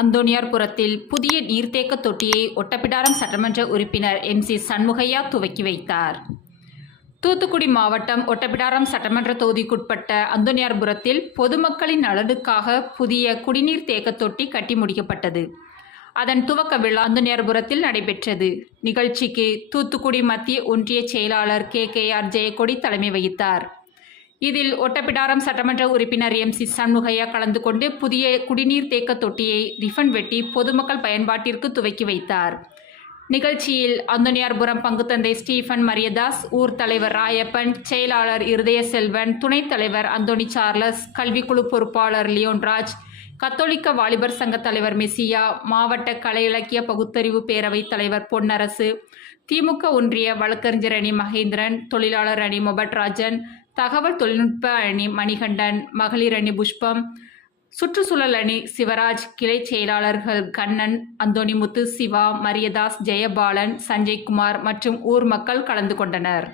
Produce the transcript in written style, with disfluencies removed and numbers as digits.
அந்தோணியார்புரத்தில் புதிய நீர்த்தேக்க தொட்டியை ஒட்டப்பிடாரம் சட்டமன்ற உறுப்பினர் MC சண்முகையா துவக்கி வைத்தார். தூத்துக்குடி மாவட்டம் ஒட்டப்பிடாரம் சட்டமன்ற தொகுதிக்குட்பட்ட அந்தோணியார்புரத்தில் பொதுமக்களின் நலனுக்காக புதிய குடிநீர் தேக்க தொட்டி கட்டி முடிக்கப்பட்டது. அதன் துவக்க விழா அந்தோணியார்புரத்தில் நடைபெற்றது. நிகழ்ச்சிக்கு தூத்துக்குடி மத்திய ஒன்றிய செயலாளர் KKR ஜெயக்கொடி தலைமை வகித்தார். இதில் ஒட்டப்பிடாரம் சட்டமன்ற உறுப்பினர் MC சண்முகையா கலந்து கொண்டு புதிய குடிநீர் தேக்க தொட்டியை ரிப்பன் வெட்டி பொதுமக்கள் பயன்பாட்டிற்கு துவக்கி வைத்தார். நிகழ்ச்சியில் அந்தோணியார்புரம் பங்குத்தந்தை ஸ்டீபன் மரியதாஸ், ஊர் தலைவர் ராயப்பன், செயலாளர் இருதயசெல்வன், துணைத் தலைவர் அந்தோணி சார்லஸ், கல்விக்குழு பொறுப்பாளர் லியோன்ராஜ், கத்தோலிக்க வாலிபர் சங்க தலைவர் மெசியா, மாவட்ட கலை இலக்கிய பகுத்தறிவு பேரவை தலைவர் பொன்னரசு, திமுக ஒன்றிய வழக்கறிஞர் அணி மகேந்திரன், தொழிலாளர் அணி மொபட்ராஜன், தகவல் தொழில்நுட்ப அணி மணிகண்டன், மகளிர் அணி புஷ்பம், சுற்றுச்சூழல் அணி சிவராஜ், கிளை செயலாளர்கள் கண்ணன், அந்தோணிமுத்து, சிவா, மரியதாஸ், ஜெயபாலன், சஞ்சய்குமார் மற்றும் ஊர் மக்கள் கலந்து கொண்டனர்.